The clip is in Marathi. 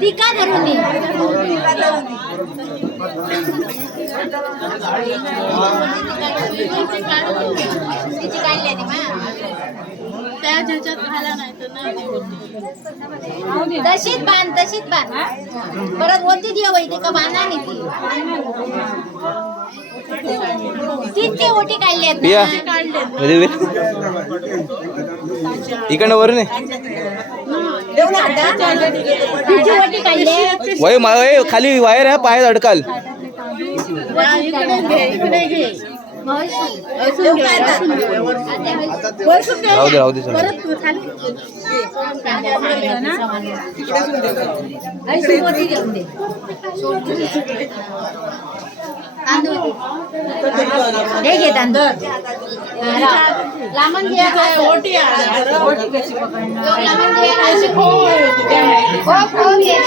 टीका धरून तशीच बांध परत होती ती वैदी का बांधा नाही तीच ते ओटी काढली इकडनं वरून वय खाली वायर आहे पायात अडकाल राहू दे घे तांदूळ लांबून घे ओटी लांबून घे